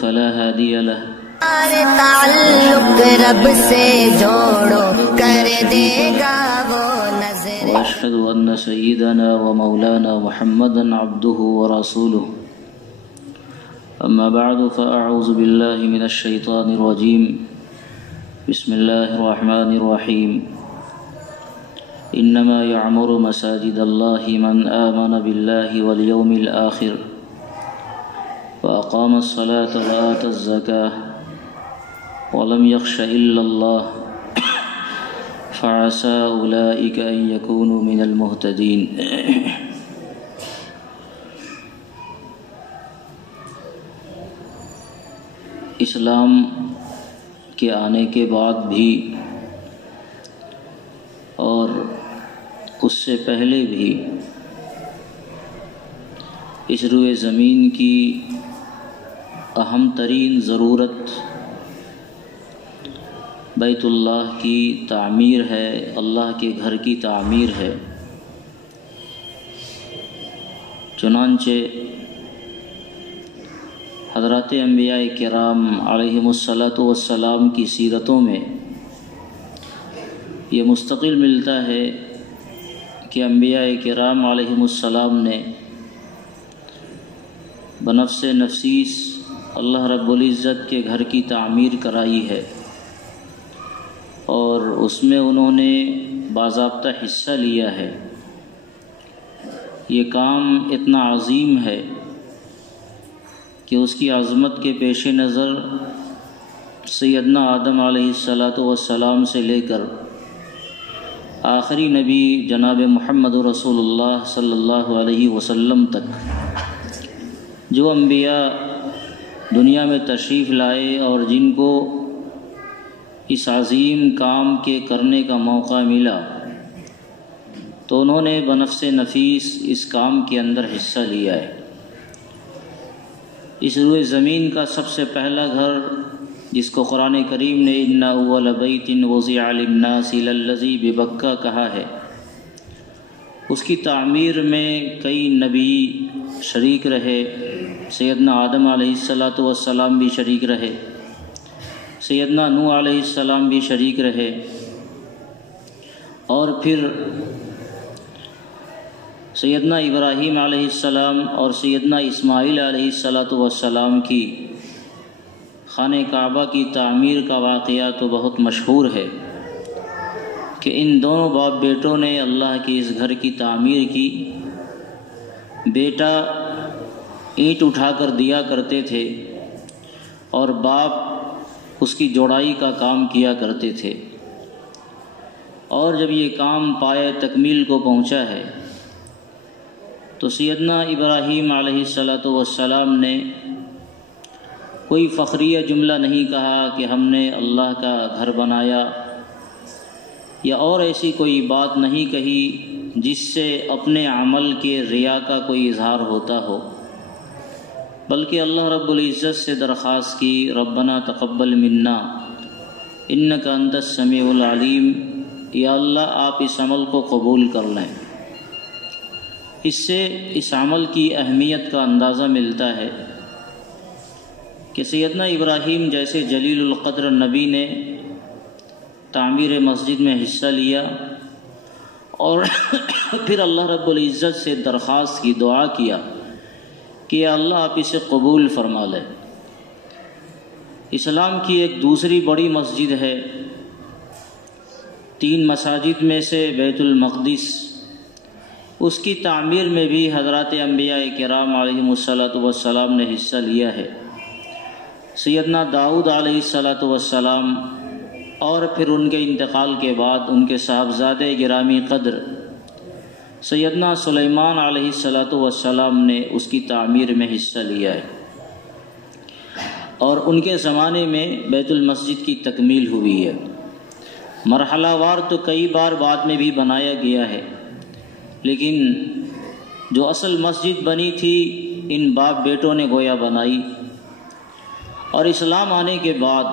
فلا هادي له تعلق رب سے جوڑو کر دے گا وہ نظر واشهد ان سيدنا ومولانا محمدا عبده ورسوله اما بعد فاعوذ بالله من الشيطان الرجيم بسم الله الرحمن الرحيم انما يعمر مساجد الله من آمن بالله واليوم الآخر وأقام الصلاة وآتى الزكاة ولم يخش إلا الله فعسى أولئك أن يكونوا من المهتدين. اسلام کے آنے کے بعد بھی اور اس سے پہلے بھی اس روئے زمین کی اہم ترین ضرورت بیت اللہ کی تعمیر ہے، اللہ کے گھر کی تعمیر ہے۔ چنانچہ حضرات انبیاء کرام علیہم الصلاۃ والسلام کی سیرتوں میں یہ مستقل ملتا ہے کہ انبیاء کرام علیہم السلام نے بنفس نفیس اللہ رب العزت کے گھر کی تعمیر کرائی ہے، اور اس میں انہوں نے باضابطہ حصہ لیا ہے۔ یہ کام اتنا عظیم ہے کہ اس کی عظمت کے پیش نظر سیدنا آدم علیہ السلام سے لے کر آخری نبی جناب محمد رسول اللہ صلی اللہ علیہ وسلم تک جو انبیاء دنیا میں تشریف لائے اور جن کو اس عظیم کام کے کرنے کا موقع ملا، تو انہوں نے بنفس نفیس اس کام کے اندر حصہ لیا ہے۔ اس روئے زمین کا سب سے پہلا گھر جس کو قرآن کریم نے اِنَّ أَوَّلَ بَيْتٍ وُضِعَ لِلنَّاسِ لَلَّذِي بِبَكَّةَ کہا ہے، اس کی تعمیر میں کئی نبی شریک رہے۔ سیدنا آدم علیہ السلام بھی شریک رہے، سیدنا نوح علیہ السلام بھی شریک رہے، اور پھر سیدنا ابراہیم علیہ السلام اور سیدنا اسماعیل علیہ السلام کی خانہ کعبہ کی تعمیر کا واقعہ تو بہت مشہور ہے کہ ان دونوں باپ بیٹوں نے اللہ کی اس گھر کی تعمیر کی۔ بیٹا اینٹ اٹھا کر دیا کرتے تھے اور باپ اس کی جوڑائی کا کام کیا کرتے تھے، اور جب یہ کام پائے تکمیل کو پہنچا ہے تو سیدنا ابراہیم علیہ السلام نے کوئی فخریہ جملہ نہیں کہا کہ ہم نے اللہ کا گھر بنایا، یا اور ایسی کوئی بات نہیں کہی جس سے اپنے عمل کے ریا کا کوئی اظہار ہوتا ہو، بلکہ اللہ رب العزت سے درخواست کی، ربنا تقبل منا انک انت السمیع العلیم، یا اللہ آپ اس عمل کو قبول کر لیں۔ اس سے اس عمل کی اہمیت کا اندازہ ملتا ہے کہ سیدنا ابراہیم جیسے جلیل القدر نبی نے تعمیر مسجد میں حصہ لیا، اور پھر اللہ رب العزت سے درخواست کی، دعا کیا کہ اللہ آپ اسے قبول فرما لیں۔ اسلام کی ایک دوسری بڑی مسجد ہے، 3 مساجد میں سے بیت المقدس، اس کی تعمیر میں بھی حضرات انبیاء کرام علیہم السلام نے حصہ لیا ہے۔ سیدنا داؤد علیہ السلام اور پھر ان کے انتقال کے بعد ان کے صاحبزادے گرامی قدر سیدنا سلیمان علیہ السلام نے اس کی تعمیر میں حصہ لیا ہے، اور ان کے زمانے میں بیت المسجد کی تکمیل ہوئی ہے۔ مرحلہ وار تو کئی بار بعد میں بھی بنایا گیا ہے، لیکن جو اصل مسجد بنی تھی ان باپ بیٹوں نے گویا بنائی، اور اسلام آنے کے بعد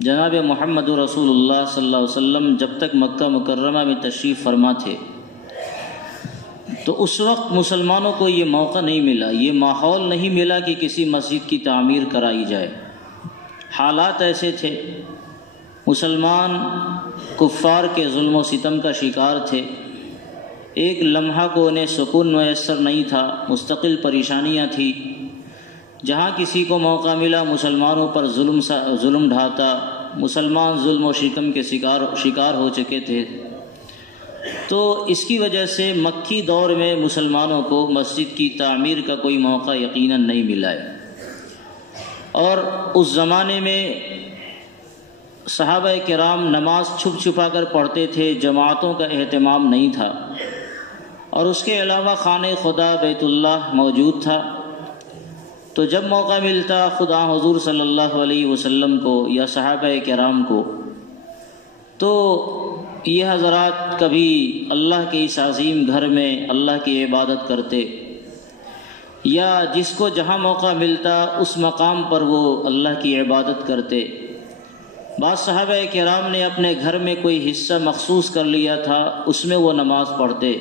جناب محمد رسول اللہ صلی اللہ علیہ وسلم جب تک مکہ مکرمہ میں تشریف فرما تھے تو اس وقت مسلمانوں کو یہ موقع نہیں ملا، یہ ماحول نہیں ملا کہ کسی مسجد کی تعمیر کرائی جائے۔ حالات ایسے تھے، مسلمان کفار کے ظلم و ستم کا شکار تھے، ایک لمحہ کو انہیں سکون میسر نہیں تھا، مستقل پریشانیاں تھیں۔ جہاں کسی کو موقع ملا مسلمانوں پر ظلم ڈھاتا، مسلمان ظلم و شتم کے شکار ہو چکے تھے۔ تو اس کی وجہ سے مکی دور میں مسلمانوں کو مسجد کی تعمیر کا کوئی موقع یقیناً نہیں ملا ہے۔ اور اس زمانے میں صحابہ کرام نماز چھپ چھپا کر پڑھتے تھے، جماعتوں کا اہتمام نہیں تھا، اور اس کے علاوہ خانہ خدا بیت اللہ موجود تھا۔ تو جب موقع ملتا خدا حضور صلی اللہ علیہ وسلم کو یا صحابہ کرام کو، تو یہ حضرات کبھی اللہ کے اس عظیم گھر میں اللہ کی عبادت کرتے، یا جس کو جہاں موقع ملتا اس مقام پر وہ اللہ کی عبادت کرتے۔ بعض صحابہ کرام نے اپنے گھر میں کوئی حصہ مخصوص کر لیا تھا، اس میں وہ نماز پڑھتے۔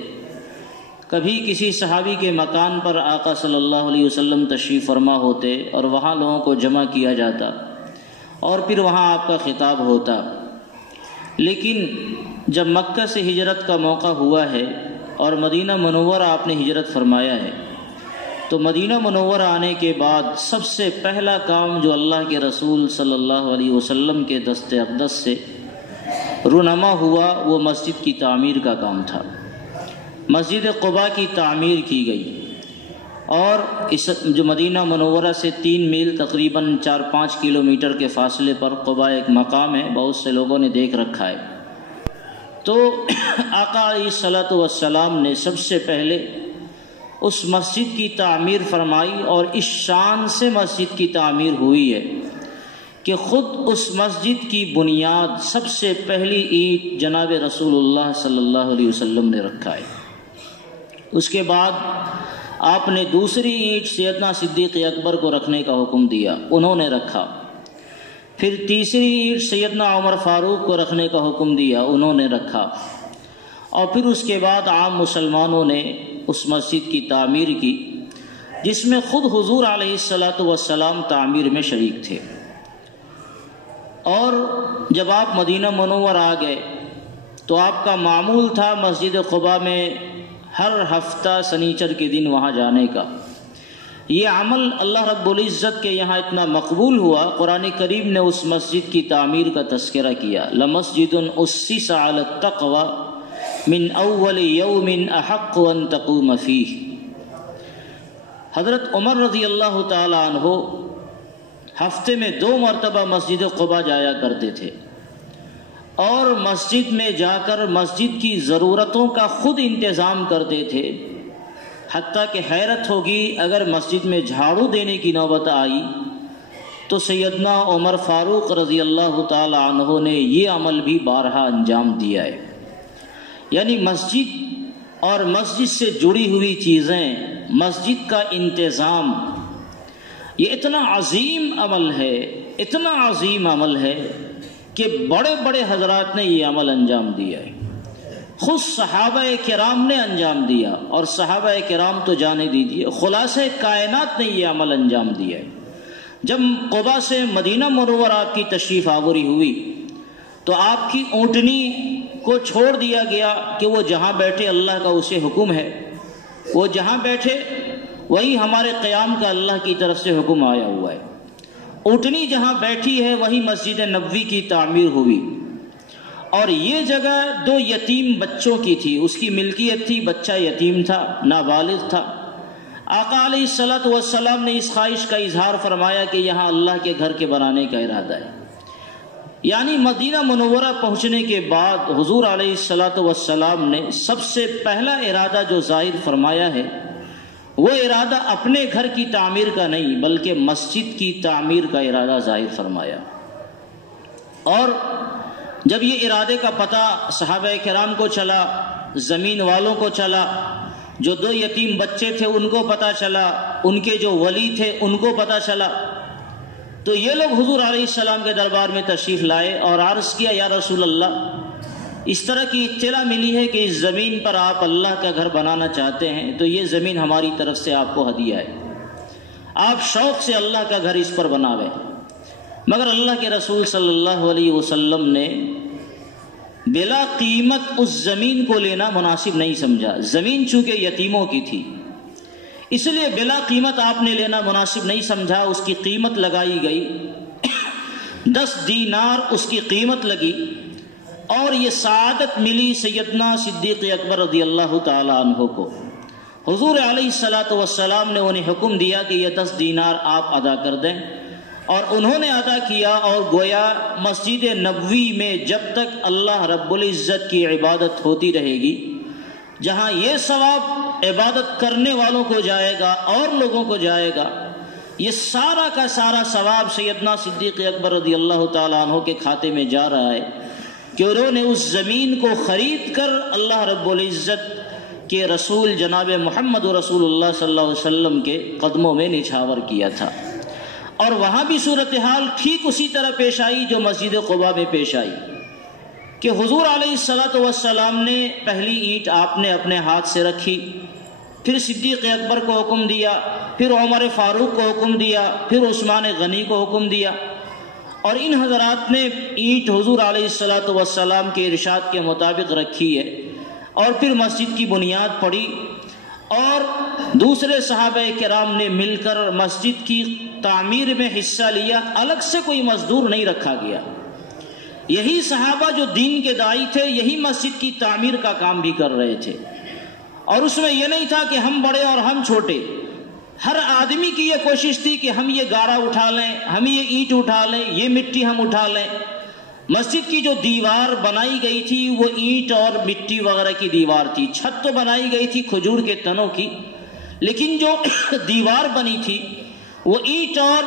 کبھی کسی صحابی کے مکان پر آقا صلی اللہ علیہ وسلم تشریف فرما ہوتے اور وہاں لوگوں کو جمع کیا جاتا اور پھر وہاں آپ کا خطاب ہوتا۔ لیکن جب مکہ سے ہجرت کا موقع ہوا ہے اور مدینہ منورہ آپ نے ہجرت فرمایا ہے، تو مدینہ منورہ آنے کے بعد سب سے پہلا کام جو اللہ کے رسول صلی اللہ علیہ وسلم کے دست اقدس سے رونما ہوا وہ مسجد کی تعمیر کا کام تھا۔ مسجد قباء کی تعمیر کی گئی، اور اس جو مدینہ منورہ سے 3 میل تقریباً 4-5 کلومیٹر کے فاصلے پر قباء ایک مقام ہے، بہت سے لوگوں نے دیکھ رکھا ہے۔ تو آقا علیہ الصلوۃ والسلام نے سب سے پہلے اس مسجد کی تعمیر فرمائی، اور اس شان سے مسجد کی تعمیر ہوئی ہے کہ خود اس مسجد کی بنیاد سب سے پہلی اینٹ جناب رسول اللہ صلی اللہ علیہ وسلم نے رکھا ہے۔ اس کے بعد آپ نے دوسری اینٹ سیدنا صدیق اکبر کو رکھنے کا حکم دیا، انہوں نے رکھا۔ پھر تیسری اینٹ سیدنا عمر فاروق کو رکھنے کا حکم دیا، انہوں نے رکھا۔ اور پھر اس کے بعد عام مسلمانوں نے اس مسجد کی تعمیر کی، جس میں خود حضور علیہ الصلوۃ والسلام تعمیر میں شریک تھے۔ اور جب آپ مدینہ منورہ آ گئے تو آپ کا معمول تھا مسجد قباء میں ہر ہفتہ سنیچر کے دن وہاں جانے کا۔ یہ عمل اللہ رب العزت کے یہاں اتنا مقبول ہوا، قرآن کریم نے اس مسجد کی تعمیر کا تذکرہ کیا، لَمَسْجِدٌ أُسِّسَ عَلَى التَّقْوَى مِنْ أَوَّلِ يَوْمٍ أَحَقُّ أَن تَقُومَ فِيهِ۔ حضرت عمر رضی اللہ تعالی عنہ ہفتے میں 2 مرتبہ مسجد قباء جایا کرتے تھے، اور مسجد میں جا کر مسجد کی ضرورتوں کا خود انتظام کرتے تھے، حتیٰ کہ حیرت ہوگی اگر مسجد میں جھاڑو دینے کی نوبت آئی تو سیدنا عمر فاروق رضی اللہ تعالی عنہ نے یہ عمل بھی بارہا انجام دیا ہے۔ یعنی مسجد اور مسجد سے جڑی ہوئی چیزیں، مسجد کا انتظام، یہ اتنا عظیم عمل ہے، اتنا عظیم عمل ہے کہ بڑے بڑے حضرات نے یہ عمل انجام دیا ہے، خود صحابہ کرام نے انجام دیا، اور صحابہ کرام تو جانے دیجیے خلاصہ کائنات نے یہ عمل انجام دیا ہے۔ جب قباء سے مدینہ منورہ آپ کی تشریف آوری ہوئی تو آپ کی اونٹنی کو چھوڑ دیا گیا کہ وہ جہاں بیٹھے اللہ کا اسے حکم ہے، وہ جہاں بیٹھے وہی ہمارے قیام کا اللہ کی طرف سے حکم آیا ہوا ہے۔ اونٹنی جہاں بیٹھی ہے وہی مسجد نبوی کی تعمیر ہوئی، اور یہ جگہ 2 یتیم بچوں کی تھی، اس کی ملکیت تھی، بچہ یتیم تھا، نابالغ تھا۔ آقا علیہ الصلوۃ والسلام نے اس خواہش کا اظہار فرمایا کہ یہاں اللہ کے گھر کے بنانے کا ارادہ ہے۔ یعنی مدینہ منورہ پہنچنے کے بعد حضور علیہ الصلوۃ والسلام نے سب سے پہلا ارادہ جو ظاہر فرمایا ہے وہ ارادہ اپنے گھر کی تعمیر کا نہیں بلکہ مسجد کی تعمیر کا ارادہ ظاہر فرمایا۔ اور جب یہ ارادے کا پتہ صحابہ کرام کو چلا، زمین والوں کو چلا، جو 2 یتیم بچے تھے ان کو پتہ چلا، ان کے جو ولی تھے ان کو پتہ چلا، تو یہ لوگ حضور علیہ السلام کے دربار میں تشریف لائے اور عرض کیا، یا رسول اللہ اس طرح کی اطلاع ملی ہے کہ اس زمین پر آپ اللہ کا گھر بنانا چاہتے ہیں تو یہ زمین ہماری طرف سے آپ کو ہدیہ ہے، آپ شوق سے اللہ کا گھر اس پر بناوے۔ مگر اللہ کے رسول صلی اللہ علیہ وسلم نے بلا قیمت اس زمین کو لینا مناسب نہیں سمجھا۔ زمین چونکہ یتیموں کی تھی، اس لیے بلا قیمت آپ نے لینا مناسب نہیں سمجھا، اس کی قیمت لگائی گئی 10 دینار اس کی قیمت لگی، اور یہ سعادت ملی سیدنا صدیق اکبر رضی اللہ تعالی عنہ کو۔ حضور علیہ الصلوۃ والسلام نے انہیں حکم دیا کہ یہ 10 دینار آپ ادا کر دیں، اور انہوں نے ادا کیا، اور گویا مسجد نبوی میں جب تک اللہ رب العزت کی عبادت ہوتی رہے گی، جہاں یہ ثواب عبادت کرنے والوں کو جائے گا اور لوگوں کو جائے گا، یہ سارا کا سارا ثواب سیدنا صدیق اکبر رضی اللہ تعالیٰ عنہ کے کھاتے میں جا رہا ہے کہ انہوں نے اس زمین کو خرید کر اللہ رب العزت کے رسول جناب محمد رسول اللہ صلی اللہ علیہ وسلم کے قدموں میں نچھاور کیا تھا۔ اور وہاں بھی صورتحال ٹھیک اسی طرح پیش آئی جو مسجد قباء میں پیش آئی کہ حضور علیہ الصلوۃ والسلام نے پہلی اینٹ آپ نے اپنے ہاتھ سے رکھی، پھر صدیق اکبر کو حکم دیا، پھر عمر فاروق کو حکم دیا، پھر عثمان غنی کو حکم دیا، اور ان حضرات نے اینٹ حضور علیہ الصلوۃ والسلام کے ارشاد کے مطابق رکھی ہے، اور پھر مسجد کی بنیاد پڑی، اور دوسرے صحابہ کرام نے مل کر مسجد کی تعمیر میں حصہ لیا، الگ سے کوئی مزدور نہیں رکھا گیا۔ یہی صحابہ جو دین کے داعی تھے یہی مسجد کی تعمیر کا کام بھی کر رہے تھے، اور اس میں یہ نہیں تھا کہ ہم بڑے اور ہم چھوٹے، ہر آدمی کی یہ کوشش تھی کہ ہم یہ گارا اٹھا لیں، ہم یہ اینٹ اٹھا لیں، یہ مٹی ہم اٹھا لیں۔ مسجد کی جو دیوار بنائی گئی تھی وہ اینٹ اور مٹی وغیرہ کی دیوار تھی، چھت تو بنائی گئی تھی کھجور کے تنوں کی، لیکن جو دیوار بنی تھی وہ اینٹ اور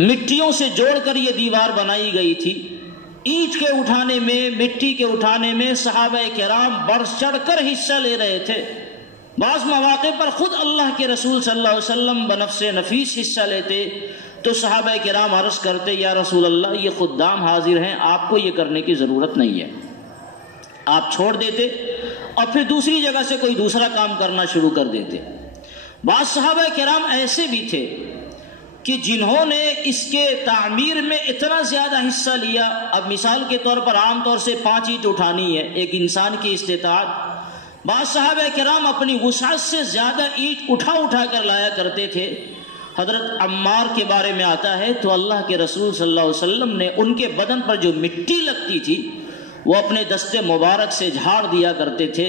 مٹیوں سے جوڑ کر یہ دیوار بنائی گئی تھی۔ اینٹ کے اٹھانے میں، مٹی کے اٹھانے میں صحابہ کرام بڑھ چڑھ کر حصہ لے رہے تھے، بعض مواقع پر خود اللہ کے رسول صلی اللہ علیہ وسلم بنفس نفیس حصہ لیتے تو صحابہ کرام عرض کرتے یا رسول اللہ یہ خدام حاضر ہیں، آپ کو یہ کرنے کی ضرورت نہیں ہے، آپ چھوڑ دیتے اور پھر دوسری جگہ سے کوئی دوسرا کام کرنا شروع کر دیتے۔ بعض صحابہ کرام ایسے بھی تھے کہ جنہوں نے اس کے تعمیر میں اتنا زیادہ حصہ لیا، اب مثال کے طور پر عام طور سے 5 اینٹ اٹھانی ہے ایک انسان کی استطاعت، بعض صحابہ کرام اپنی وسعت سے زیادہ اینٹ اٹھا کر لایا کرتے تھے۔ حضرت عمار کے بارے میں آتا ہے تو اللہ کے رسول صلی اللہ علیہ وسلم نے ان کے بدن پر جو مٹی لگتی تھی وہ اپنے دست مبارک سے جھاڑ دیا کرتے تھے،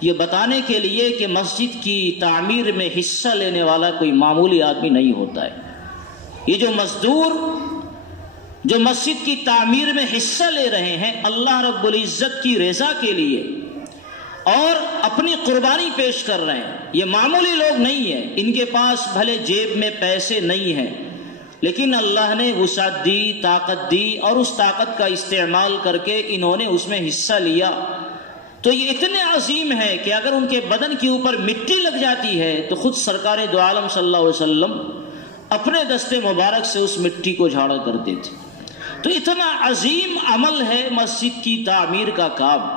یہ بتانے کے لیے کہ مسجد کی تعمیر میں حصہ لینے والا کوئی معمولی آدمی نہیں ہوتا ہے۔ یہ جو مزدور جو مسجد کی تعمیر میں حصہ لے رہے ہیں اللہ رب العزت کی رضا کے لیے اور اپنی قربانی پیش کر رہے ہیں، یہ معمولی لوگ نہیں ہیں، ان کے پاس بھلے جیب میں پیسے نہیں ہیں لیکن اللہ نے وسعت دی، طاقت دی، اور اس طاقت کا استعمال کر کے انہوں نے اس میں حصہ لیا، تو یہ اتنے عظیم ہے کہ اگر ان کے بدن کے اوپر مٹی لگ جاتی ہے تو خود سرکار دو عالم صلی اللہ علیہ وسلم اپنے دست مبارک سے اس مٹی کو جھاڑا کرتے تھے۔ تو اتنا عظیم عمل ہے مسجد کی تعمیر کا کام،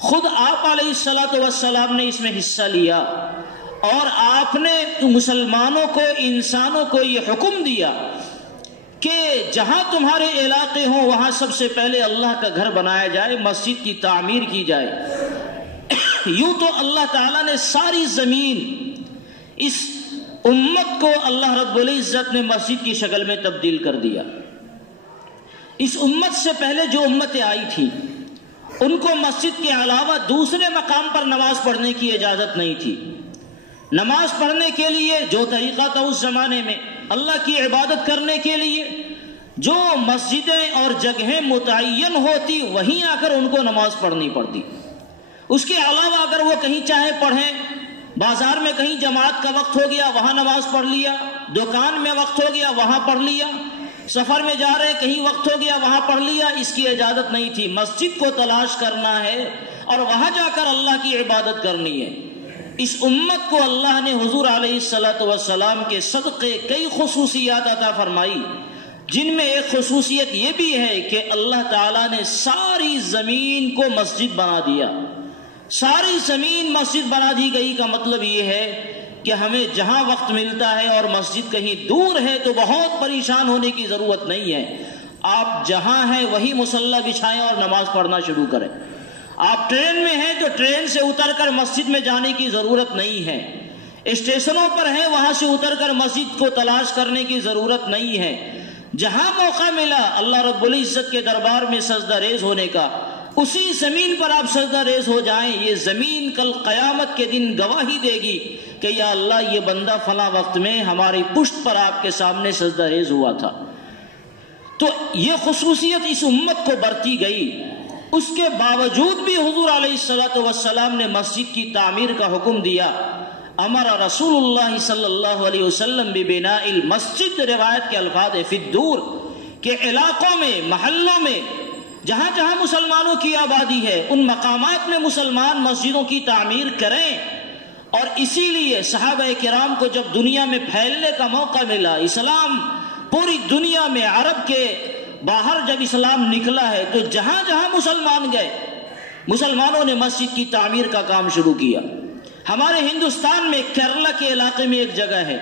خود آپ علیہ الصلوۃ والسلام نے اس میں حصہ لیا، اور آپ نے مسلمانوں کو، انسانوں کو یہ حکم دیا کہ جہاں تمہارے علاقے ہوں وہاں سب سے پہلے اللہ کا گھر بنایا جائے، مسجد کی تعمیر کی جائے۔ یوں تو اللہ تعالیٰ نے ساری زمین اس امت کو اللہ رب العزت نے مسجد کی شکل میں تبدیل کر دیا۔ اس امت سے پہلے جو امتیں آئی تھی ان کو مسجد کے علاوہ دوسرے مقام پر نماز پڑھنے کی اجازت نہیں تھی۔ نماز پڑھنے کے لیے جو طریقہ تھا اس زمانے میں، اللہ کی عبادت کرنے کے لیے جو مسجدیں اور جگہیں متعین ہوتی وہیں آ کر ان کو نماز پڑھنی پڑتی۔ اس کے علاوہ اگر وہ کہیں چاہے پڑھیں، بازار میں کہیں جماعت کا وقت ہو گیا وہاں نماز پڑھ لیا، دکان میں وقت ہو گیا وہاں پڑھ لیا، سفر میں جا رہے کہیں وقت ہو گیا وہاں پڑھ لیا، اس کی اجازت نہیں تھی۔ مسجد کو تلاش کرنا ہے اور وہاں جا کر اللہ کی عبادت کرنی ہے۔ اس امت کو اللہ نے حضور علیہ الصلوۃ والسلام کے صدقے کئی خصوصیات عطا فرمائی جن میں ایک خصوصیت یہ بھی ہے کہ اللہ تعالیٰ نے ساری زمین کو مسجد بنا دیا. ساری زمین مسجد بنا دی گئی کا مطلب یہ ہے کہ ہمیں جہاں وقت ملتا ہے اور مسجد کہیں دور ہے تو بہت پریشان ہونے کی ضرورت نہیں ہے. آپ جہاں ہیں وہی مصلی بچھائیں اور نماز پڑھنا شروع کریں. آپ ٹرین میں ہیں تو ٹرین سے اتر کر مسجد میں جانے کی ضرورت نہیں ہے. اسٹیشنوں پر ہیں وہاں سے اتر کر مسجد کو تلاش کرنے کی ضرورت نہیں ہے. جہاں موقع ملا اللہ رب العزت کے دربار میں سجدہ ریز ہونے کا, اسی زمین پر آپ سجدہ ریز ہو جائیں. یہ زمین کل قیامت کے دن گواہی دے گی کہ یا اللہ یہ بندہ فلاں وقت میں ہماری پشت پر آپ کے سامنے سجدہ ریز ہوا تھا. تو یہ خصوصیت اس امت کو برتی گئی. اس کے باوجود بھی حضور علیہ الصلوۃ والسلام نے مسجد کی تعمیر کا حکم دیا. امر رسول اللہ صلی اللہ علیہ وسلم ببناء المسجد, روایت کے الفاظ فی الدور, کہ علاقوں میں, محلوں میں جہاں جہاں مسلمانوں کی آبادی ہے ان مقامات میں مسلمان مسجدوں کی تعمیر کریں. اور اسی لیے صحابہ کرام کو جب دنیا میں پھیلنے کا موقع ملا, اسلام پوری دنیا میں, عرب کے باہر جب اسلام نکلا ہے تو جہاں جہاں مسلمان گئے مسلمانوں نے مسجد کی تعمیر کا کام شروع کیا. ہمارے ہندوستان میں کیرلا کے علاقے میں ایک جگہ ہے,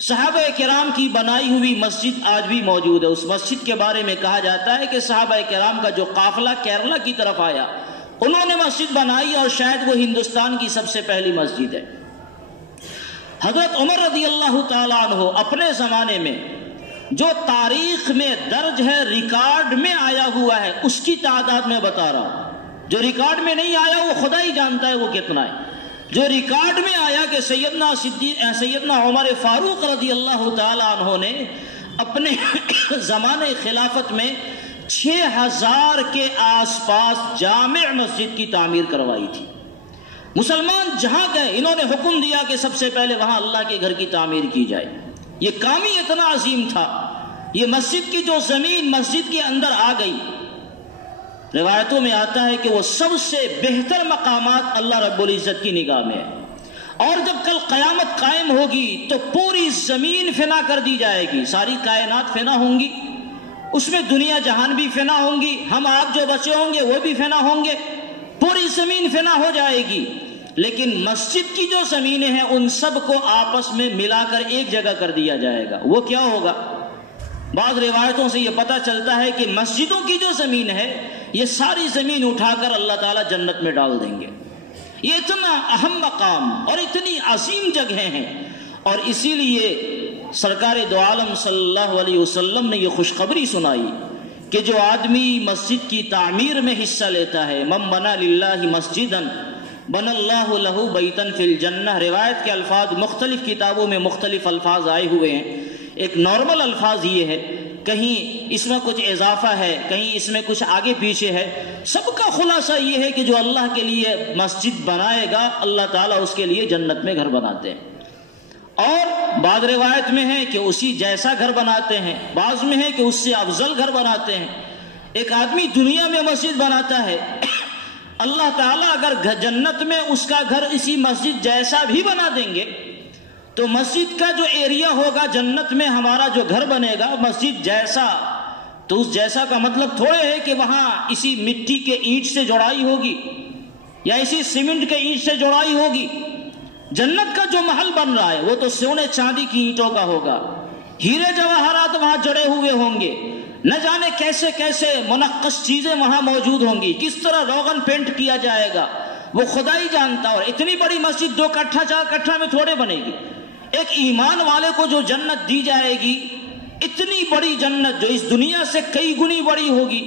صحابہ کرام کی بنائی ہوئی مسجد آج بھی موجود ہے. اس مسجد کے بارے میں کہا جاتا ہے کہ صحابہ کرام کا جو قافلہ کیرلا کی طرف آیا انہوں نے مسجد بنائی اور شاید وہ ہندوستان کی سب سے پہلی مسجد ہے. حضرت عمر رضی اللہ تعالیٰ عنہ اپنے زمانے میں جو تاریخ میں درج ہے, ریکارڈ میں آیا ہوا ہے, اس کی تعداد میں بتا رہا ہوں. جو ریکارڈ میں نہیں آیا وہ خدا ہی جانتا ہے وہ کتنا ہے. جو ریکارڈ میں آیا کہ سیدنا عمر فاروق رضی اللہ تعالیٰ عنہ نے اپنے زمانے خلافت میں 6000 کے آس پاس جامع مسجد کی تعمیر کروائی تھی. مسلمان جہاں گئے انہوں نے حکم دیا کہ سب سے پہلے وہاں اللہ کے گھر کی تعمیر کی جائے. یہ کام ہی اتنا عظیم تھا. یہ مسجد کی جو زمین مسجد کے اندر آ گئی, روایتوں میں آتا ہے کہ وہ سب سے بہتر مقامات اللہ رب العزت کی نگاہ میں ہے. اور جب کل قیامت قائم ہوگی تو پوری زمین فنا کر دی جائے گی, ساری کائنات فنا ہوں گی, اس میں دنیا جہان بھی فنا ہوں گی, ہم آپ جو بچے ہوں گے وہ بھی فنا ہوں گے, پوری زمین فنا ہو جائے گی. لیکن مسجد کی جو زمینیں ہیں ان سب کو آپس میں ملا کر ایک جگہ کر دیا جائے گا. وہ کیا ہوگا؟ بعض روایتوں سے یہ پتہ چلتا ہے کہ مسجدوں کی جو زمین ہے یہ ساری زمین اٹھا کر اللہ تعالیٰ جنت میں ڈال دیں گے. یہ اتنا اہم مقام اور اتنی عظیم جگہیں ہیں, اور اسی لیے سرکار دو عالم صلی اللہ علیہ وسلم نے یہ خوشخبری سنائی کہ جو آدمی مسجد کی تعمیر میں حصہ لیتا ہے, من بنا للہ مسجدا بنا اللہ لہ بیتا فی الجنہ. روایت کے الفاظ مختلف کتابوں میں مختلف الفاظ آئے ہوئے ہیں. ایک نارمل الفاظ یہ ہے, کہیں اس میں کچھ اضافہ ہے, کہیں اس میں کچھ آگے پیچھے ہے. سب کا خلاصہ یہ ہے کہ جو اللہ کے لیے مسجد بنائے گا اللہ تعالیٰ اس کے لیے جنت میں گھر بناتے ہیں. اور بعض روایت میں ہے کہ اسی جیسا گھر بناتے ہیں, بعض میں ہے کہ اس سے افضل گھر بناتے ہیں. ایک آدمی دنیا میں مسجد بناتا ہے, اللہ تعالیٰ اگر جنت میں اس کا گھر اسی مسجد جیسا بھی بنا دیں گے تو مسجد کا جو ایریا ہوگا جنت میں ہمارا جو گھر بنے گا مسجد جیسا, تو اس جیسا کا مطلب تھوڑے ہے کہ وہاں اسی مٹی کے اینٹ سے جوڑائی ہوگی یا اسی سیمنٹ کے اینٹ سے جوڑائی ہوگی. جنت کا جو محل بن رہا ہے وہ تو سونے چاندی کی اینٹوں کا ہوگا, ہیرے جواہرات وہاں جڑے ہوئے ہوں گے, نہ جانے کیسے کیسے منقش چیزیں وہاں موجود ہوں گی, کس طرح روغن پینٹ کیا جائے گا وہ خدا ہی جانتا. اور اتنی بڑی مسجد 2 کٹھا 4 کٹھا میں تھوڑے بنے گی. ایک ایمان والے کو جو جنت دی جائے گی, اتنی بڑی جنت جو اس دنیا سے کئی گنی بڑی ہوگی,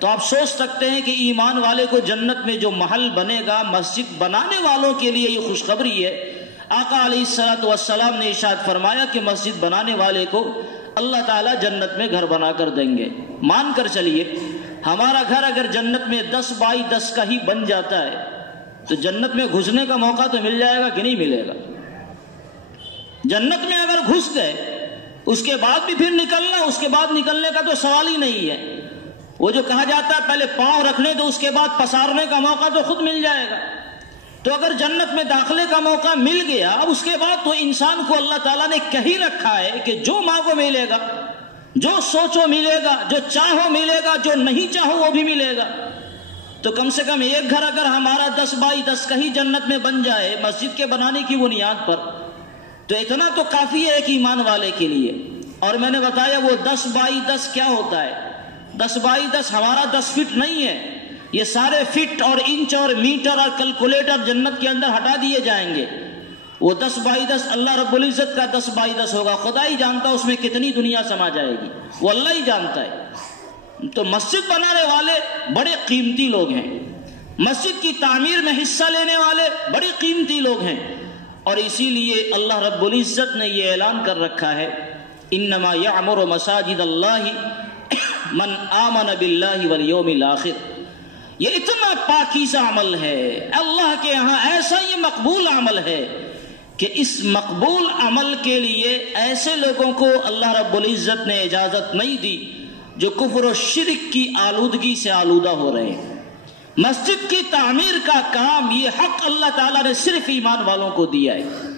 تو آپ سوچ سکتے ہیں کہ ایمان والے کو جنت میں جو محل بنے گا, مسجد بنانے والوں کے لیے یہ خوشخبری ہے. آقا علیہ الصلوۃ والسلام نے ارشاد فرمایا کہ مسجد بنانے والے کو اللہ تعالیٰ جنت میں گھر بنا کر دیں گے. مان کر چلیے ہمارا گھر اگر جنت میں 10 بائی 10 کا ہی بن جاتا ہے تو جنت میں گھسنے کا موقع تو مل جائے گا کہ نہیں ملے گا؟ جنت میں اگر گھس گئے اس کے بعد بھی پھر نکلنا, اس کے بعد نکلنے کا تو سوال ہی نہیں ہے. وہ جو کہا جاتا ہے پہلے پاؤں رکھنے تو اس کے بعد پسارنے کا موقع تو خود مل جائے گا. تو اگر جنت میں داخلے کا موقع مل گیا, اب اس کے بعد تو انسان کو اللہ تعالیٰ نے کہی رکھا ہے کہ جو مانگو ملے گا. جو سوچو ملے گا، جو چاہو ملے گا، جو نہیں چاہو وہ بھی ملے گا۔ تو کم سے کم ایک گھر اگر ہمارا 10 بائی 10 کہیں جنت میں بن جائے مسجد کے بنانے کی بنیاد پر، تو اتنا تو کافی ہے ایک ایمان والے کے لیے۔ اور میں نے بتایا وہ 10 بائی 10 کیا ہوتا ہے۔ 10 بائی 10 ہمارا 10 فٹ نہیں ہے، یہ سارے فٹ اور انچ اور میٹر اور کیلکولیٹر جنت کے اندر ہٹا دیے جائیں گے۔ وہ 10 بائی 10 اللہ رب العزت کا 10 بائی 10 ہوگا۔ خدا ہی جانتا اس میں کتنی دنیا سما جائے گی، وہ اللہ ہی جانتا ہے۔ تو مسجد بنانے والے بڑے قیمتی لوگ ہیں، مسجد کی تعمیر میں حصہ لینے والے بڑے قیمتی لوگ ہیں، اور اسی لیے اللہ رب العزت نے یہ اعلان کر رکھا ہے انما یعمر مساجد اللہ من آمن باللہ والیوم الآخر۔ یہ اتنا پاکیزہ عمل ہے اللہ کے ہاں، ایسا یہ مقبول عمل ہے کہ اس مقبول عمل کے لیے ایسے لوگوں کو اللہ رب العزت نے اجازت نہیں دی جو کفر و شرک کی آلودگی سے آلودہ ہو رہے ہیں۔ مسجد کی تعمیر کا کام یہ حق اللہ تعالیٰ نے صرف ایمان والوں کو دیا ہے۔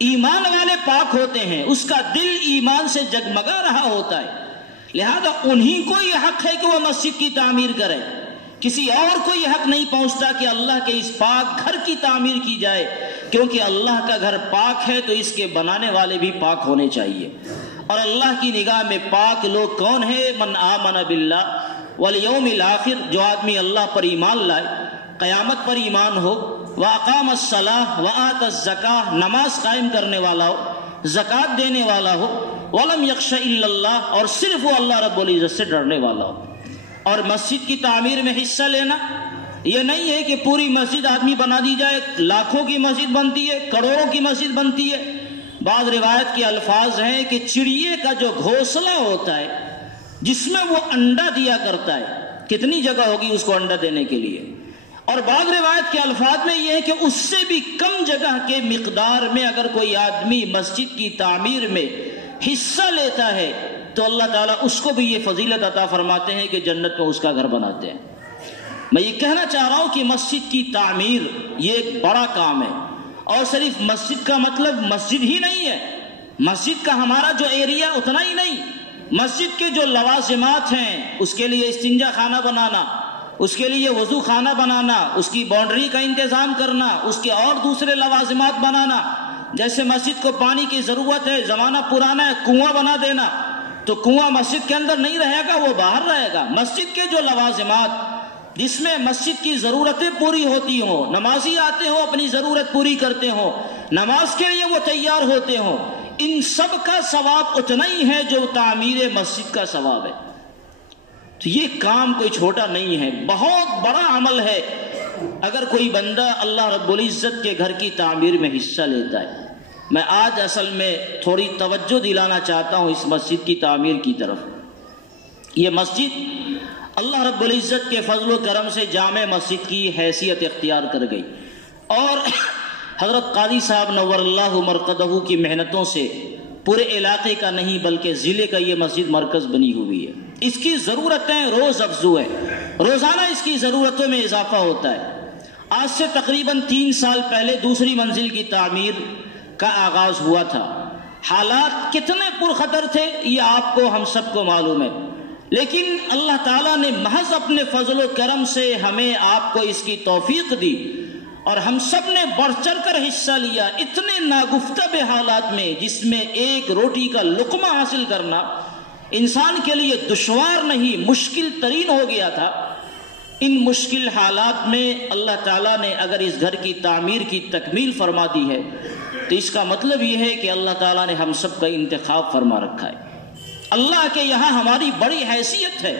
ایمان والے پاک ہوتے ہیں، اس کا دل ایمان سے جگمگا رہا ہوتا ہے، لہذا انہی کو یہ حق ہے کہ وہ مسجد کی تعمیر کریں۔ کسی اور کو یہ حق نہیں پہنچتا کہ اللہ کے اس پاک گھر کی تعمیر کی جائے، کیونکہ اللہ کا گھر پاک ہے تو اس کے بنانے والے بھی پاک ہونے چاہیے۔ اور اللہ کی نگاہ میں پاک لوگ کون ہیں؟ من آمن باللہ والیوم الآخر، جو آدمی اللہ پر ایمان لائے، قیامت پر ایمان ہو، واقام الصلاۃ وآت الزکاۃ، نماز قائم کرنے والا ہو، زکوٰۃ دینے والا ہو، ولم یخش الا اللہ، اور صرف وہ اللہ رب العزت سے ڈرنے والا ہو۔ اور مسجد کی تعمیر میں حصہ لینا یہ نہیں ہے کہ پوری مسجد آدمی بنا دی جائے، لاکھوں کی مسجد بنتی ہے، کروڑوں کی مسجد بنتی ہے۔ بعض روایت کے الفاظ ہیں کہ چڑیے کا جو گھونسلہ ہوتا ہے جس میں وہ انڈا دیا کرتا ہے، کتنی جگہ ہوگی اس کو انڈا دینے کے لیے، اور بعض روایت کے الفاظ میں یہ ہے کہ اس سے بھی کم جگہ کے مقدار میں اگر کوئی آدمی مسجد کی تعمیر میں حصہ لیتا ہے تو اللہ تعالیٰ اس کو بھی یہ فضیلت عطا فرماتے ہیں کہ جنت میں اس کا گھر بناتے ہیں۔ میں یہ کہنا چاہ رہا ہوں کہ مسجد کی تعمیر یہ ایک بڑا کام ہے، اور صرف مسجد کا مطلب مسجد ہی نہیں ہے، مسجد کا ہمارا جو ایریا اتنا ہی نہیں، مسجد کے جو لوازمات ہیں، اس کے لیے استنجا خانہ بنانا، اس کے لیے وضو خانہ بنانا، اس کی باؤنڈری کا انتظام کرنا، اس کے اور دوسرے لوازمات بنانا، جیسے مسجد کو پانی کی ضرورت ہے، زمانہ پرانا ہے، کنواں بنا دینا، تو کنواں مسجد کے اندر نہیں رہے گا، وہ باہر رہے گا۔ مسجد کے جو لوازمات جس میں مسجد کی ضرورتیں پوری ہوتی ہوں، نمازی آتے ہوں اپنی ضرورت پوری کرتے ہوں، نماز کے لیے وہ تیار ہوتے ہوں، ان سب کا ثواب اتنا ہی ہے جو تعمیر مسجد کا ثواب ہے۔ تو یہ کام کوئی چھوٹا نہیں ہے، بہت بڑا عمل ہے اگر کوئی بندہ اللہ رب العزت کے گھر کی تعمیر میں حصہ لیتا ہے۔ میں آج اصل میں تھوڑی توجہ دلانا چاہتا ہوں اس مسجد کی تعمیر کی طرف۔ یہ مسجد اللہ رب العزت کے فضل و کرم سے جامع مسجد کی حیثیت اختیار کر گئی، اور حضرت قاضی صاحب نور اللہ مرقدہ کی محنتوں سے پورے علاقے کا نہیں بلکہ ضلع کا یہ مسجد مرکز بنی ہوئی ہے۔ اس کی ضرورتیں روز افزوں ہیں، روزانہ اس کی ضرورتوں میں اضافہ ہوتا ہے۔ آج سے تقریباً 3 سال پہلے دوسری منزل کی تعمیر کا آغاز ہوا تھا۔ حالات کتنے پرخطر تھے یہ آپ کو ہم سب کو معلوم ہے، لیکن اللہ تعالیٰ نے محض اپنے فضل و کرم سے ہمیں آپ کو اس کی توفیق دی، اور ہم سب نے بڑھ چڑھ کر حصہ لیا اتنے ناگفتہ حالات میں، جس میں ایک روٹی کا لقمہ حاصل کرنا انسان کے لیے دشوار نہیں مشکل ترین ہو گیا تھا۔ ان مشکل حالات میں اللہ تعالیٰ نے اگر اس گھر کی تعمیر کی تکمیل فرما دی ہے تو اس کا مطلب یہ ہے کہ اللہ تعالیٰ نے ہم سب کا انتخاب فرما رکھا ہے۔ اللہ کے یہاں ہماری بڑی حیثیت ہے،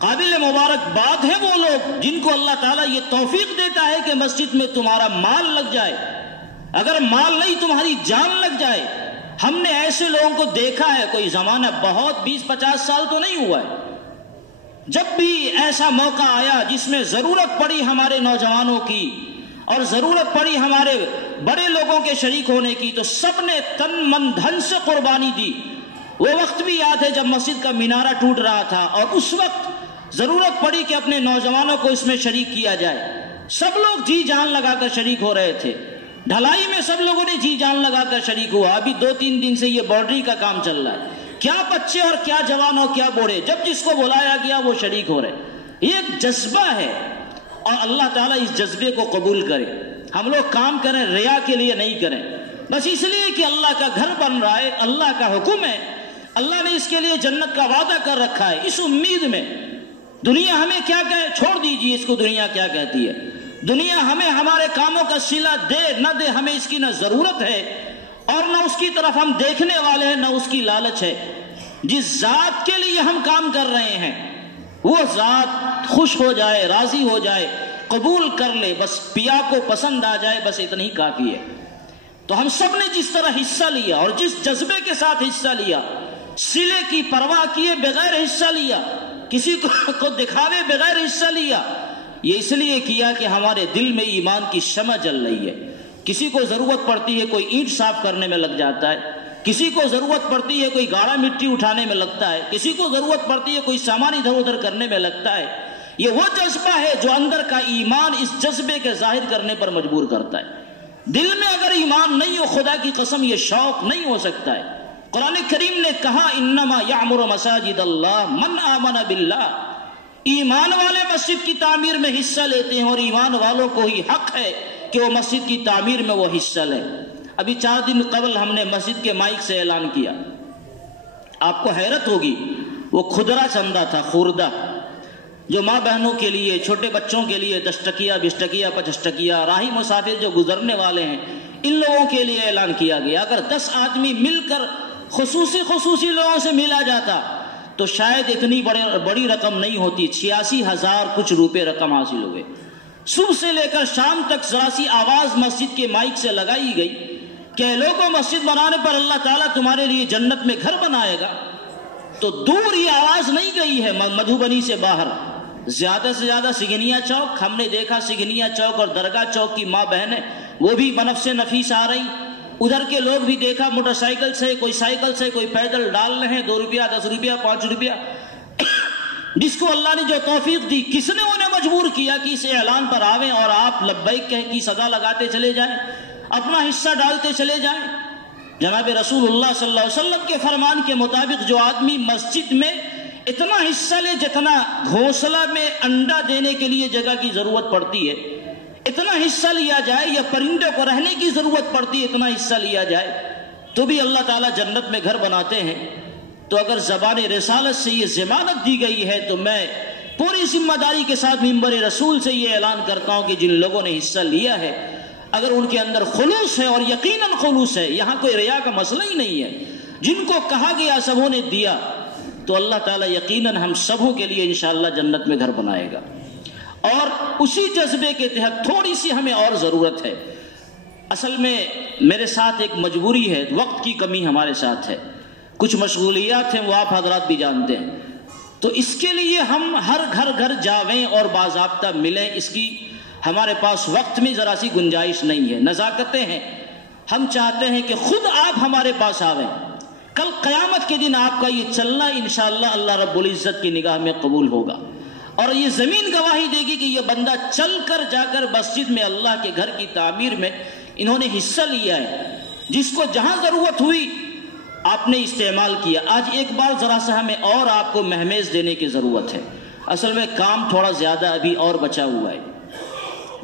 قابل مبارکباد ہے وہ لوگ جن کو اللہ تعالیٰ یہ توفیق دیتا ہے کہ مسجد میں تمہارا مال لگ جائے، اگر مال نہیں تمہاری جان لگ جائے۔ ہم نے ایسے لوگوں کو دیکھا ہے، کوئی زمانہ بہت 20-50 سال تو نہیں ہوا ہے، جب بھی ایسا موقع آیا جس میں ضرورت پڑی ہمارے نوجوانوں کی اور ضرورت پڑی ہمارے بڑے لوگوں کے شریک ہونے کی، تو سب نے تن من دھن سے قربانی دی۔ وہ وقت بھی یاد ہے جب مسجد کا مینارہ ٹوٹ رہا تھا اور اس وقت ضرورت پڑی کہ اپنے نوجوانوں کو اس میں شریک کیا جائے، سب لوگ جی جان لگا کر شریک ہو رہے تھے۔ ڈھلائی میں سب لوگوں نے جی جان لگا کر شریک ہوا۔ ابھی 2-3 دن سے یہ باؤنڈری کا کام چل رہا ہے، کیا بچے اور کیا جوان اور کیا بوڑھے، جب جس کو بلایا گیا وہ شریک ہو رہے. یہ ایک جذبہ ہے، اور اللہ تعالیٰ اس جذبے کو قبول کرے. ہم لوگ کام کریں ریا کے لیے نہیں کریں، بس اس لیے کہ اللہ کا گھر بن رہا ہے، اللہ کا حکم ہے، اللہ نے اس کے لیے جنت کا وعدہ کر رکھا ہے. اس امید میں دنیا ہمیں کیا کہے، چھوڑ دیجیے اس کو، دنیا کیا کہتی ہے. دنیا ہمیں ہمارے کاموں کا صلہ دے نہ دے، ہمیں اس کی نہ ضرورت ہے اور نہ اس کی طرف ہم دیکھنے والے ہیں، نہ اس کی لالچ ہے. جس ذات کے لیے ہم کام کر رہے ہیں وہ ذات خوش ہو جائے، راضی ہو جائے، قبول کر لے، بس پیا کو پسند آ جائے، بس اتنا ہی کافی ہے. تو ہم سب نے جس طرح حصہ لیا اور جس جذبے کے ساتھ حصہ لیا، صلے کی پرواہ کیے بغیر حصہ لیا، کسی کو دکھاوے بغیر حصہ لیا، یہ اس لیے کیا کہ ہمارے دل میں ایمان کی شمع جل رہی ہے. کسی کو ضرورت پڑتی ہے کوئی اینٹ صاف کرنے میں لگ جاتا ہے، کسی کو ضرورت پڑتی ہے کوئی گاڑا مٹی اٹھانے میں لگتا ہے، کسی کو ضرورت پڑتی ہے کوئی سامان ادھر ادھر کرنے میں لگتا ہے. یہ وہ جذبہ ہے جو اندر کا ایمان اس جذبے کے ظاہر کرنے پر مجبور کرتا ہے. دل میں اگر ایمان نہیں ہو، خدا کی قسم یہ شوق نہیں ہو سکتا ہے. قرآن کریم نے کہا انما یعمر مساجد اللہ من آمن باللہ، ایمان والے مسجد کی تعمیر میں حصہ لیتے ہیں اور ایمان والوں کو ہی حق ہے کہ وہ مسجد کی تعمیر میں وہ حصہ لیں. ابھی 4 دن قبل ہم نے مسجد کے مائک سے اعلان کیا، آپ کو حیرت ہوگی، وہ کھدرا چندہ تھا، خوردہ، جو ماں بہنوں کے لیے، چھوٹے بچوں کے لیے 10 ٹکیا 20 ٹکیا 50 ٹکیا، راہی مسافر جو گزرنے والے ہیں ان لوگوں کے لیے اعلان کیا گیا. اگر 10 آدمی مل کر خصوصی لوگوں سے ملا جاتا تو شاید اتنی بڑی رقم نہیں ہوتی. 86,000 کچھ روپے رقم حاصل ہوئے. صبح سے لے کر شام تک ذرا سی آواز مسجد کے مائک سے لگائی گئی کہ لوگوں مسجد بنانے پر اللہ تعالیٰ تمہارے لیے جنت میں گھر بنائے گا. تو دور یہ آواز نہیں گئی ہے مدھوبنی سے باہر، زیادہ سے زیادہ سگنیا چوک، ہم نے دیکھا سگنیا چوک اور درگاہ چوک کی ماں بہنیں وہ بھی بنفس نفیس آ رہی، ادھر کے لوگ بھی دیکھا موٹر سائیکل سے، کوئی سائیکل سے، کوئی پیدل ڈال رہے ہیں، 2 روپیہ 10 روپیہ 5 روپیہ. جس کو اللہ نے جو توفیق دی، کس نے انہیں مجبور کیا کہ اس اعلان پر آویں اور آپ لبیک کہہ کی صدا لگاتے چلے جائیں، اپنا حصہ ڈالتے چلے جائیں. جناب رسول اللہ صلی اللہ علیہ وسلم کے فرمان کے مطابق جو آدمی مسجد میں اتنا حصہ لے جتنا گھونسلہ میں انڈا دینے کے لیے جگہ کی ضرورت پڑتی ہے، اتنا حصہ لیا جائے، یا پرندے کو رہنے کی ضرورت پڑتی ہے اتنا حصہ لیا جائے، تو بھی اللہ تعالیٰ جنت میں گھر بناتے ہیں. تو اگر زبان رسالت سے یہ ضمانت دی گئی ہے تو میں پوری ذمہ داری کے ساتھ منبر رسول سے یہ اعلان کرتا ہوں کہ جن لوگوں نے حصہ لیا ہے، اگر ان کے اندر خلوص ہے، اور یقیناً خلوص ہے، یہاں کوئی ریا کا مسئلہ ہی نہیں ہے، جن کو کہا گیا سبوں نے دیا، تو اللہ تعالیٰ یقیناً ہم سبوں کے لیے انشاءاللہ جنت میں گھر بنائے گا. اور اسی جذبے کے تحت تھوڑی سی ہمیں اور ضرورت ہے. اصل میں میرے ساتھ ایک مجبوری ہے، وقت کی کمی ہمارے ساتھ ہے، کچھ مشغولیات ہیں وہ آپ حضرات بھی جانتے ہیں. تو اس کے لیے ہم ہر گھر جاویں اور باضابطہ ملیں، اس کی ہمارے پاس وقت میں ذرا سی گنجائش نہیں ہے. نزاکتیں ہیں، ہم چاہتے ہیں کہ خود آپ ہمارے پاس آویں. کل قیامت کے دن آپ کا یہ چلنا انشاءاللہ اللہ رب العزت کی نگاہ میں قبول ہوگا، اور یہ زمین گواہی دے گی کہ یہ بندہ چل کر جا کر مسجد میں اللہ کے گھر کی تعمیر میں انہوں نے حصہ لیا ہے. جس کو جہاں ضرورت ہوئی آپ نے استعمال کیا. آج ایک بار ذرا سا ہمیں اور آپ کو مہمیز دینے کی ضرورت ہے. اصل میں کام تھوڑا زیادہ ابھی اور بچا ہوا ہے.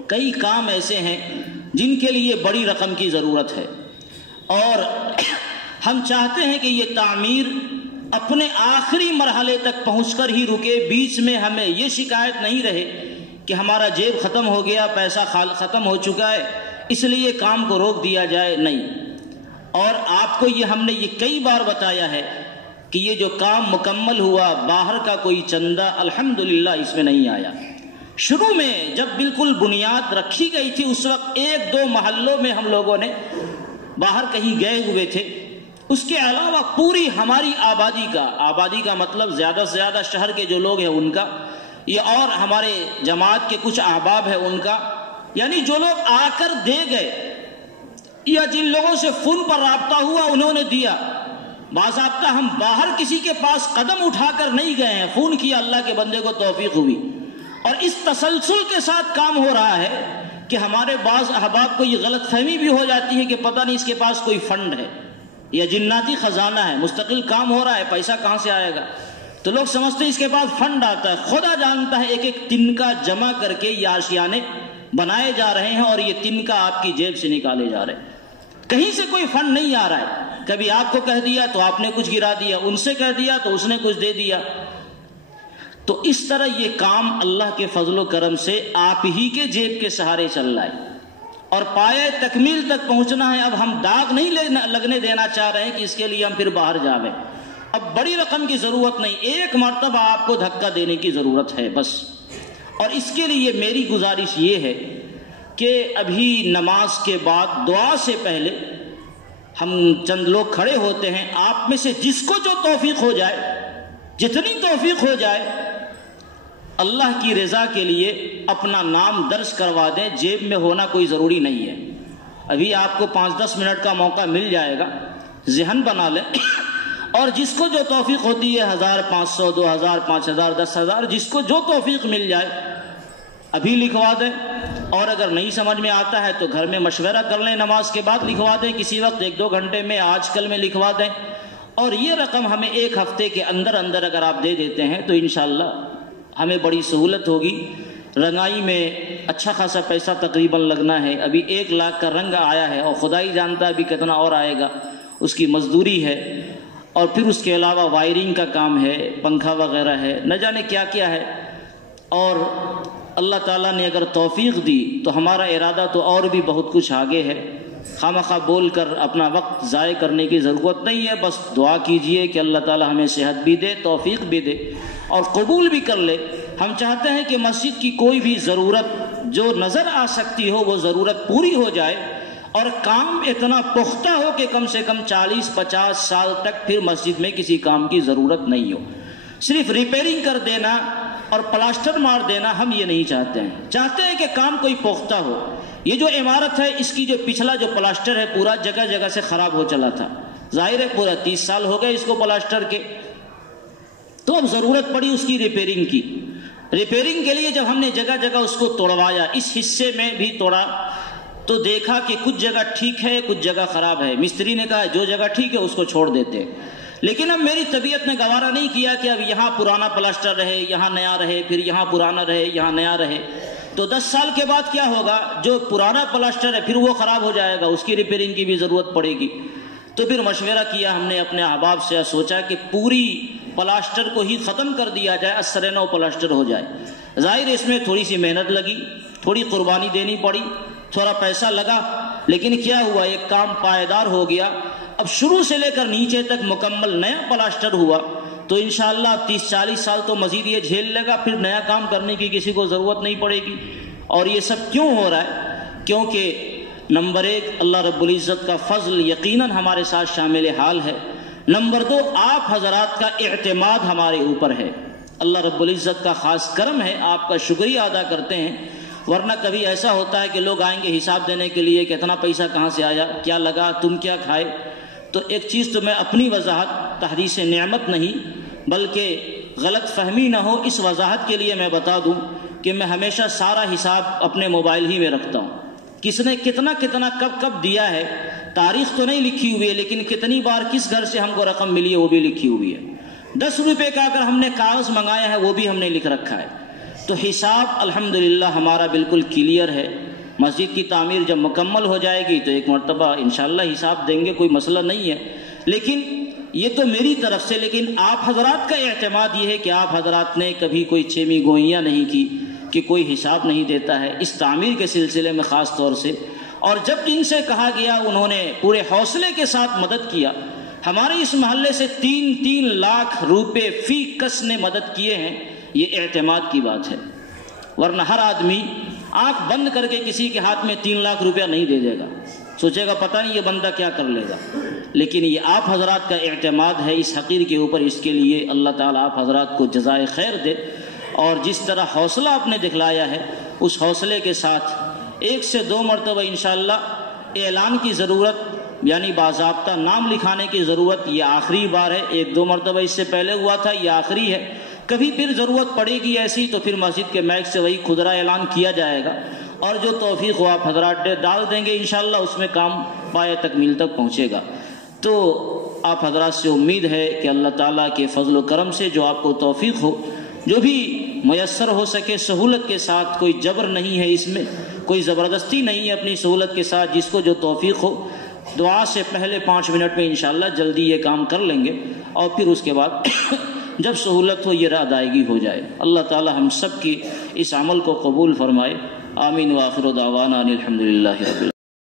کئی کام ایسے ہیں جن کے لیے بڑی رقم کی ضرورت ہے، اور ہم چاہتے ہیں کہ یہ تعمیر اپنے آخری مرحلے تک پہنچ کر ہی رکے. بیچ میں ہمیں یہ شکایت نہیں رہے کہ ہمارا جیب ختم ہو گیا، پیسہ ختم ہو چکا ہے، اس لیے کام کو روک دیا جائے، نہیں. اور آپ کو یہ ہم نے یہ کئی بار بتایا ہے کہ یہ جو کام مکمل ہوا، باہر کا کوئی چندہ الحمدللہ اس میں نہیں آیا. شروع میں جب بالکل بنیاد رکھی گئی تھی اس وقت 1-2 محلوں میں ہم لوگوں نے باہر کہیں گئے ہوئے تھے. اس کے علاوہ پوری ہماری آبادی کا مطلب زیادہ سے زیادہ شہر کے جو لوگ ہیں ان کا، یہ اور ہمارے جماعت کے کچھ احباب ہیں ان کا، یعنی جو لوگ آ کر دے گئے یا جن لوگوں سے فون پر رابطہ ہوا انہوں نے دیا. باضابطہ ہم باہر کسی کے پاس قدم اٹھا کر نہیں گئے ہیں، فون کیا، اللہ کے بندے کو توفیق ہوئی. اور اس تسلسل کے ساتھ کام ہو رہا ہے کہ ہمارے بعض احباب کو یہ غلط فہمی بھی ہو جاتی ہے کہ پتہ نہیں اس کے پاس کوئی فنڈ ہے یا جناتی خزانہ ہے، مستقل کام ہو رہا ہے، پیسہ کہاں سے آئے گا؟ تو لوگ سمجھتے ہیں اس کے بعد فنڈ آتا ہے، خدا جانتا ہے ایک ایک تنکا جمع کر کے یہ آشیانے بنائے جا رہے ہیں اور یہ تنکا آپ کی جیب سے نکالے جا رہے ہیں۔ کہیں سے کوئی فنڈ نہیں آ رہا ہے، کبھی آپ کو کہہ دیا تو آپ نے کچھ گرا دیا، ان سے کہہ دیا تو اس نے کچھ دے دیا۔ تو اس طرح یہ کام اللہ کے فضل و کرم سے آپ ہی کے جیب کے سہارے چل رہا ہے اور پائے تکمیل تک پہنچنا ہے۔ اب ہم داغ نہیں لگنے دینا چاہ رہے ہیں کہ اس کے لیے ہم پھر باہر جاویں۔ اب بڑی رقم کی ضرورت نہیں، ایک مرتبہ آپ کو دھکا دینے کی ضرورت ہے بس۔ اور اس کے لیے میری گزارش یہ ہے کہ ابھی نماز کے بعد دعا سے پہلے ہم چند لوگ کھڑے ہوتے ہیں، آپ میں سے جس کو جو توفیق ہو جائے، جتنی توفیق ہو جائے، اللہ کی رضا کے لیے اپنا نام درج کروا دیں۔ جیب میں ہونا کوئی ضروری نہیں ہے، ابھی آپ کو 5-10 منٹ کا موقع مل جائے گا، ذہن بنا لیں۔ اور جس کو جو توفیق ہوتی ہے 1000 500 2000 5000 10000 جس کو جو توفیق مل جائے ابھی لکھوا دیں، اور اگر نہیں سمجھ میں آتا ہے تو گھر میں مشورہ کر لیں، نماز کے بعد لکھوا دیں، کسی وقت 1-2 گھنٹے میں آج کل میں لکھوا دیں۔ اور یہ رقم ہمیں 1 ہفتے کے اندر اگر آپ دے دیتے ہیں تو انشاءاللہ ہمیں بڑی سہولت ہوگی۔ رنگائی میں اچھا خاصا پیسہ تقریباً لگنا ہے، ابھی 1 لاکھ کا رنگ آیا ہے اور خدا ہی جانتا ہے ابھی کتنا اور آئے گا، اس کی مزدوری ہے، اور پھر اس کے علاوہ وائرنگ کا کام ہے، پنکھا وغیرہ ہے، نہ جانے کیا کیا ہے۔ اور اللہ تعالیٰ نے اگر توفیق دی تو ہمارا ارادہ تو اور بھی بہت کچھ آگے ہے۔ خامخواہ بول کر اپنا وقت ضائع کرنے کی ضرورت نہیں ہے، بس دعا کیجئے کہ اللہ تعالیٰ ہمیں صحت بھی دے، توفیق بھی دے اور قبول بھی کر لے۔ ہم چاہتے ہیں کہ مسجد کی کوئی بھی ضرورت جو نظر آ سکتی ہو وہ ضرورت پوری ہو جائے، اور کام اتنا پختہ ہو کہ کم سے کم 40-50 سال تک پھر مسجد میں کسی کام کی ضرورت نہیں ہو۔ صرف ریپیرنگ کر دینا اور پلاسٹر مار دینا ہم یہ نہیں چاہتے ہیں، چاہتے ہیں کہ کام کوئی پختہ ہو۔ یہ جو عمارت ہے اس کی جو پچھلا جو پلاسٹر ہے پورا جگہ جگہ سے خراب ہو چلا تھا، ظاہر ہے پورا 30 سال ہو گئے اس کو پلاسٹر کے، تو اب ضرورت پڑی اس کی ریپیرنگ کی۔ ریپیرنگ کے لیے جب ہم نے جگہ جگہ اس کو توڑوایا، اس حصے میں بھی توڑا تو دیکھا کہ کچھ جگہ ٹھیک ہے کچھ جگہ خراب ہے۔ مستری نے کہا جو جگہ ٹھیک ہے اس کو چھوڑ دیتے، لیکن اب میری طبیعت نے گوارا نہیں کیا کہ اب یہاں پرانا پلاسٹر رہے یہاں نیا رہے، پھر یہاں پرانا رہے یہاں نیا رہے، تو 10 سال کے بعد کیا ہوگا؟ جو پرانا پلاسٹر ہے پھر وہ خراب ہو جائے گا، اس کی ریپیرنگ کی بھی ضرورت پڑے گی۔ تو پھر مشورہ کیا ہم نے اپنے احباب سے، سوچا کہ پوری پلاسٹر کو ہی ختم کر دیا جائے، اثر نو پلاسٹر ہو جائے۔ ظاہر اس میں تھوڑی سی محنت لگی، تھوڑی قربانی دینی پڑی، تھوڑا پیسہ لگا، لیکن کیا ہوا؟ ایک کام پائیدار ہو گیا۔ اب شروع سے لے کر نیچے تک مکمل نیا پلاسٹر ہوا، تو انشاءاللہ 30-40 سال تو مزید یہ جھیل لے گا، پھر نیا کام کرنے کی کسی کو ضرورت نہیں پڑے گی۔ اور یہ سب کیوں ہو رہا ہے؟ کیونکہ نمبر 1 اللہ رب العزت کا فضل یقیناً ہمارے ساتھ شامل حال ہے، نمبر 2 آپ حضرات کا اعتماد ہمارے اوپر ہے، اللہ رب العزت کا خاص کرم ہے، آپ کا شکریہ ادا کرتے ہیں۔ ورنہ کبھی ایسا ہوتا ہے کہ لوگ آئیں گے حساب دینے کے لیے کہ اتنا پیسہ کہاں سے آیا، کیا لگا، تم کیا کھائے۔ تو ایک چیز تو میں اپنی وضاحت تحدیث نعمت نہیں بلکہ غلط فہمی نہ ہو اس وضاحت کے لیے میں بتا دوں کہ میں ہمیشہ سارا حساب اپنے موبائل ہی میں رکھتا ہوں، کس نے کتنا کب کب دیا ہے، تاریخ تو نہیں لکھی ہوئی ہے لیکن کتنی بار کس گھر سے ہم کو رقم ملی ہے وہ بھی لکھی ہوئی ہے۔ 10 روپے کا اگر ہم نے کاغذ منگایا ہے وہ بھی ہم نے لکھ رکھا ہے۔ تو حساب الحمدللہ ہمارا بالکل کلیئر ہے۔ مسجد کی تعمیر جب مکمل ہو جائے گی تو ایک مرتبہ انشاءاللہ حساب دیں گے، کوئی مسئلہ نہیں ہے۔ لیکن یہ تو میری طرف سے، لیکن آپ حضرات کا اعتماد یہ ہے کہ آپ حضرات نے کبھی کوئی چھیمی گوئیاں نہیں کی کہ کوئی حساب نہیں دیتا ہے اس تعمیر کے سلسلے میں خاص طور سے۔ اور جب جن سے کہا گیا انہوں نے پورے حوصلے کے ساتھ مدد کیا۔ ہمارے اس محلے سے 3 لاکھ روپے فی کس نے مدد کیے ہیں، یہ اعتماد کی بات ہے۔ ورنہ ہر آدمی آنکھ بند کر کے کسی کے ہاتھ میں 3 لاکھ روپیہ نہیں دے دے گا، سوچے گا پتہ نہیں یہ بندہ کیا کر لے گا، لیکن یہ آپ حضرات کا اعتماد ہے اس حقیر کے اوپر۔ اس کے لیے اللہ تعالیٰ آپ حضرات کو جزائے خیر دے، اور جس طرح حوصلہ آپ نے دکھلایا ہے اس حوصلے کے ساتھ 1 سے 2 مرتبہ انشاءاللہ اعلان کی ضرورت، یعنی باضابطہ نام لکھانے کی ضرورت، یہ آخری بار ہے۔ 1-2 مرتبہ اس سے پہلے ہوا تھا، یہ آخری ہے۔ کبھی پھر ضرورت پڑے گی ایسی تو پھر مسجد کے مائک سے وہی خدرہ اعلان کیا جائے گا، اور جو توفیق ہو آپ حضرات ڈال دیں گے انشاءاللہ، اس میں کام پائے تکمیل تک پہنچے گا۔ تو آپ حضرات سے امید ہے کہ اللہ تعالیٰ کے فضل و کرم سے جو آپ کو توفیق ہو، جو بھی میسر ہو سکے سہولت کے ساتھ، کوئی جبر نہیں ہے اس میں، کوئی زبردستی نہیں ہے اپنی سہولت کے ساتھ، جس کو جو توفیق ہو دعا سے پہلے 5 منٹ میں انشاءاللہ جلدی یہ کام کر لیں گے، اور پھر اس کے بعد جب سہولت ہو یہ ادائیگی ہو جائے۔ اللہ تعالی ہم سب کی اس عمل کو قبول فرمائے، آمین۔ وآخر دعوانا ان الحمدللہ رب العالمین۔